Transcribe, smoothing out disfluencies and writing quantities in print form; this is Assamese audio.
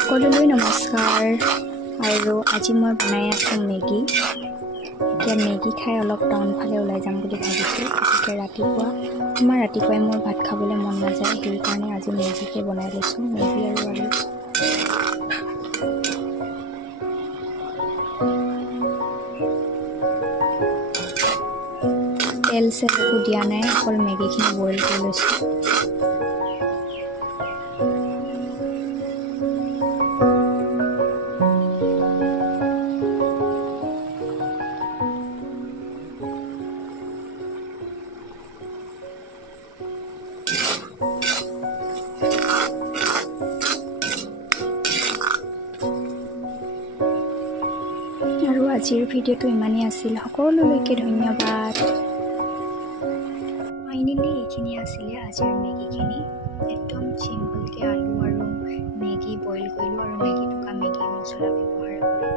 সকলোলৈ নমস্কাৰ আৰু আজি মই বনাই আছোঁ মেগী। এতিয়া মেগী খাই অলপ টাউন ফালে ওলাই যাম বুলি ভাবিছোঁ। গতিকে ৰাতিপুৱাই মোৰ ভাত খাবলৈ মন নাযায়, সেইকাৰণে আজি মেগীকে বনাই লৈছোঁ, মেগী আৰু আলু। তেল চেল একো দিয়া নাই, অকল মেগীখিনি বইল কৰি লৈছোঁ। আৰু আজিৰ ভিডিঅ'টো ইমানেই আছিল। সকলোলৈকে ধন্যবাদ। ফাইনেলি এইখিনি আছিলে আজিৰ মেগীখিনি। একদম চিম্পলকৈ আলু আৰু মেগী বইল কৰিলোঁ আৰু মেগী টুকা মেগী মছলা ব্যৱহাৰ কৰি